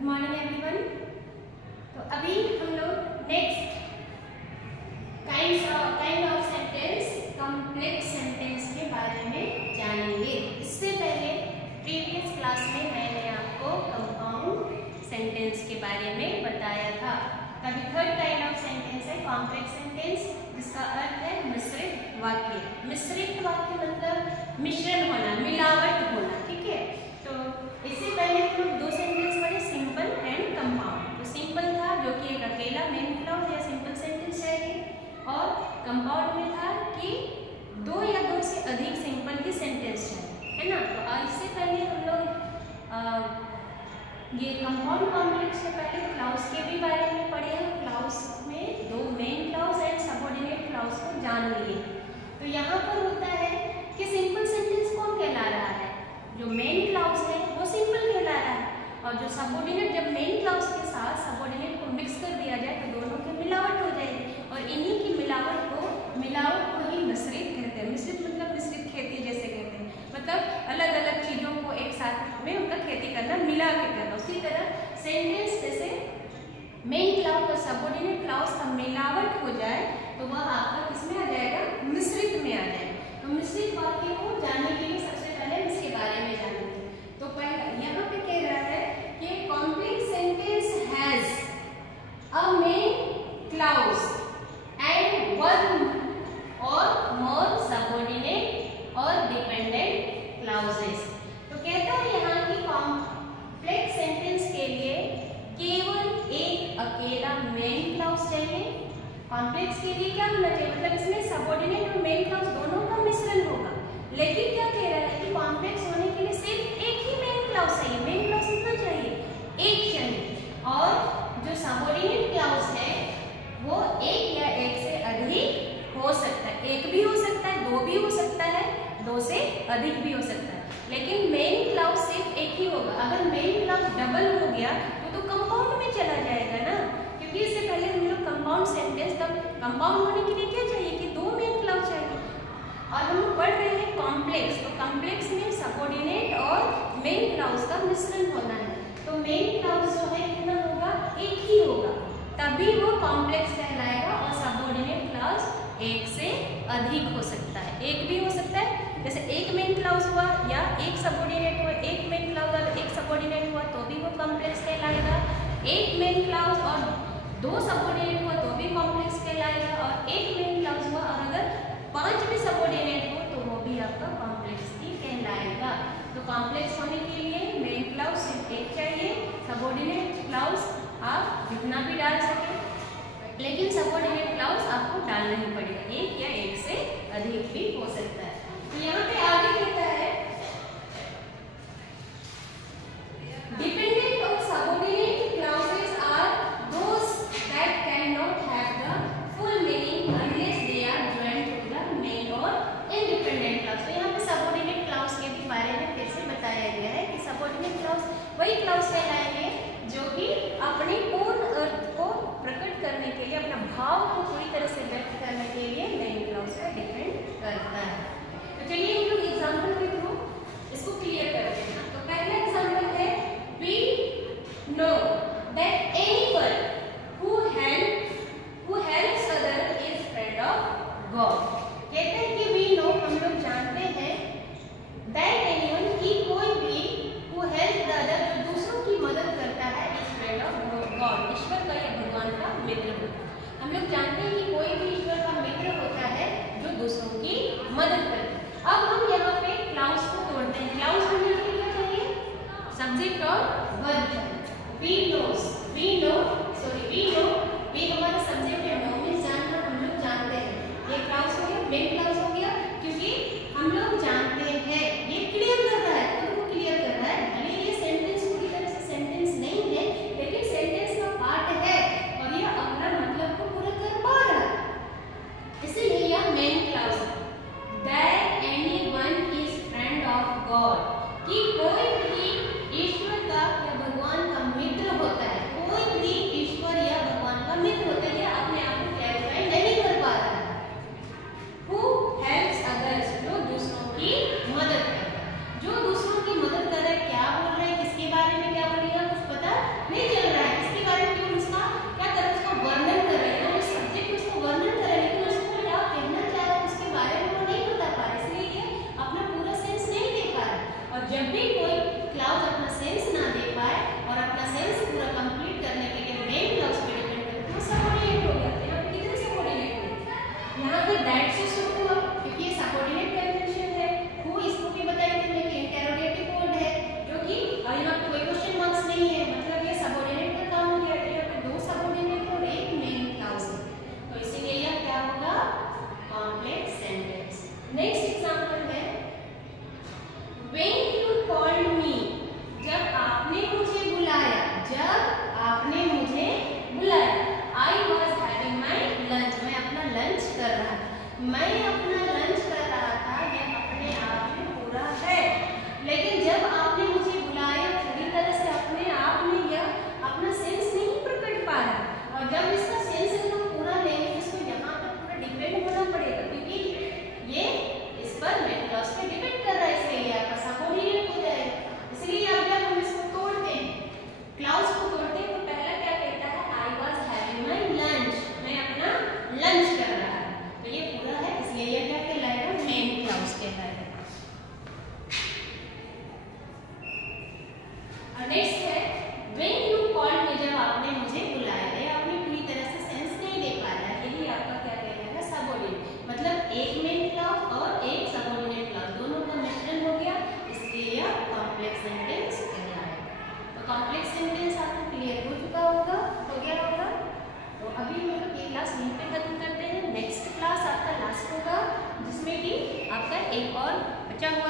Good morning everyone. तो अभी हम लोग next kind of sentence complex sentence के बारे में जानेंगे। इससे पहले प्रीवियस क्लास में मैंने आपको कंपाउंड सेंटेंस के बारे में बताया था। अभी थर्ड काइंड ऑफ सेंटेंस है कॉम्प्लेक्स सेंटेंस, जिसका अर्थ है मिश्रित वाक्य। मिश्रित वाक्य मतलब मिश्रण होना, मिलावट होना, ठीक है। तो इससे पहले हम लोग दो सेंटेंस पढ़े, सिंपल एंड कंपाउंड। तो सिंपल था जो कि एक अकेला मेन क्लॉज या सिंपल सेंटेंस चाहिए, और कंपाउंड में था कि दो या दो से अधिक सिंपल ही सेंटेंस चाहिए, है ना। तो इससे पहले हम लोग ये कंपाउंड कॉम्प्लेक्स से पहले क्लाउज के भी बारे में पढ़े हैं। क्लाउज में दो main clause and subordinate clause को जान लिए। तो यहाँ पर होता है कि सिंपल सेंटेंस कौन कहला रहा है, जो मेन क्लाउज है वो सिंपल कहला रहा है, और जो सबऑर्डिनेट, जब मेन क्लाउज के साथ सबऑर्डिनेट को मिक्स कर दिया जाए तो दोनों की मिलावट हो जाएगी, और इन्हीं की मिलावट को ही मिश्रित कहते हैं। मिश्रित मतलब मिश्रित खेती जैसे कहते हैं, मतलब अलग अलग चीजों को एक साथ में उनका खेती करना, मिला के करना। उसी तरह सेंटेंस जैसे मेन क्लाउज और सबऑर्डिनेट क्लाउज का मिलावट हो जाए तो वह आपका किसमें आ जाएगा, मिश्रित में आ जाएगा। तो मिश्रित वाक्य को जानने के लिए सबसे पहले इसके बारे में जानेंगे। तो पहले यहाँ पे कह रहा है कि complex sentence has a main clause and one और मोर सबऑर्डिनेट और डिपेंडेंट क्लाउजेस। तो कहता है यहाँ की कॉम्प्लेक्स सेंटेंस के लिए केवल एक अकेला मेन क्लाउज चाहिए। कॉम्प्लेक्स के लिए क्या होना चाहिए, मतलब इसमें सबऑर्डिनेट और मेन क्लाउज दोनों का मिश्रण होगा। लेकिन क्या कह रहा है कि कॉम्प्लेक्स होने के लिए सिर्फ एक ही मेन क्लाउज चाहिए। मेन क्लाउज कितना चाहिए, एक चाहिए, और जो सबऑर्डिनेट क्लाउज है वो एक या एक से अधिक हो सकता है। एक भी हो सकता है, दो भी हो सकता है, दो से अधिक भी हो सकता है, लेकिन मेन क्लाउज सिर्फ एक ही होगा। अगर मेन क्लाउज डबल हो गया तो कंपाउंड में चला जाएगा ना, क्योंकि इससे पहले हम लोग कंपाउंड सेंटेंस, तब कंपाउंड होने के लिए क्या चाहिए कि दो मेन क्लाउज चाहिए। और हम पढ़ रहे हैं कॉम्प्लेक्स, तो कॉम्प्लेक्स में सबऑर्डिनेट और मेन क्लाउज का मिश्रण होना है। तो मेन क्लाउज जो है कितना होगा, एक ही होगा, तभी वो कॉम्प्लेक्स कहलाएगा। और सबऑर्डिनेट क्लाउज एक से अधिक हो सकता है, एक भी हो सकता है, जैसे एक मेन क्लाउज हुआ या एक सबऑर्डिनेट हुआ, एक मेन क्लाउज और एक सबऑर्डिनेट हुआ तो भी वो कॉम्प्लेक्स कहलाएगा। एक मेन क्लाउज और दो सबऑर्डिनेट हुआ तो भी कॉम्प्लेक्स कहलाएगा, और एक मेन क्लाउज हुआ और अगर पांच भी सबऑर्डिनेट हो तो वो भी आपका कॉम्प्लेक्स ही कहलाएगा। तो कॉम्प्लेक्स होने के लिए मेन क्लाउज सिर्फ एक चाहिए, सबऑर्डिनेट क्लाउज आप जितना भी डाल सके, लेकिन सबऑर्डिनेट क्लाउज आपको डालना ही पड़ेगा, एक या एक से अधिक भी हो सकता है। तो यहाँ पे आगे कहता है डिपेंडेंट और subordinate clauses are those that can not have the full meaning unless they are joined to the main और इंडिपेंडेंट क्लाउज। तो यहाँ पे सबऑर्डिनेट क्लाउज के भी बारे में फिर से बताया गया है कि सबऑर्डिनेट क्लाउज वही क्लाउज कहलाएंगे जो कि अपनी पूर्ण अर्थ को प्रकट करने के लिए, अपना भाव को पूरी तरह से व्यक्त करने के लिए मेन क्लाउज पर डिपेंड करता है। तो चलिए हम लोग एग्जाम्पल के थ्रू इसको क्लियर करते हैं। तो पहला एग्जाम्पल है we know that anyone who helps other is friend of God. कहते हैं कि वी नो, हम लोग जानते हैं, दैट एनीवन की कोई भी, हु हेल्प्स द अदर जो दूसरों की मदद करता है, इज फ्रेंड ऑफ गॉड, ईश्वर का या भगवान का मित्र होता है। हम लोग जानते हैं कि कोई भी ईश्वर का मित्र होता है जो दूसरों की मदद करता है। अब हम यहाँ पे क्लाउज को तोड़ते हैं। क्लाउज होने के लिए क्या चाहिए, सब्जेक्ट और वर्ब। वी नो, वी हमारा सब्जेक्ट है, नो मींस जानना, हम लोग जानते हैं। ये क्लाउज हो गया, मेन क्लाउज हो गया, क्योंकि हम लोग जानते हैं, ये क्लियर कर रहा है, खुद को क्लियर कर रहा है। भले ये सेंटेंस पूरी तरह से सेंटेंस नहीं है, लेकिन सेंटेंस का पार्ट है और ये अपना मतलब को पूरा कर पा रहा है, इसीलिए यह मेन क्लाउज है। That anyone is friend of God, कि कोई भी ईश्वर का एक और बचा हुआ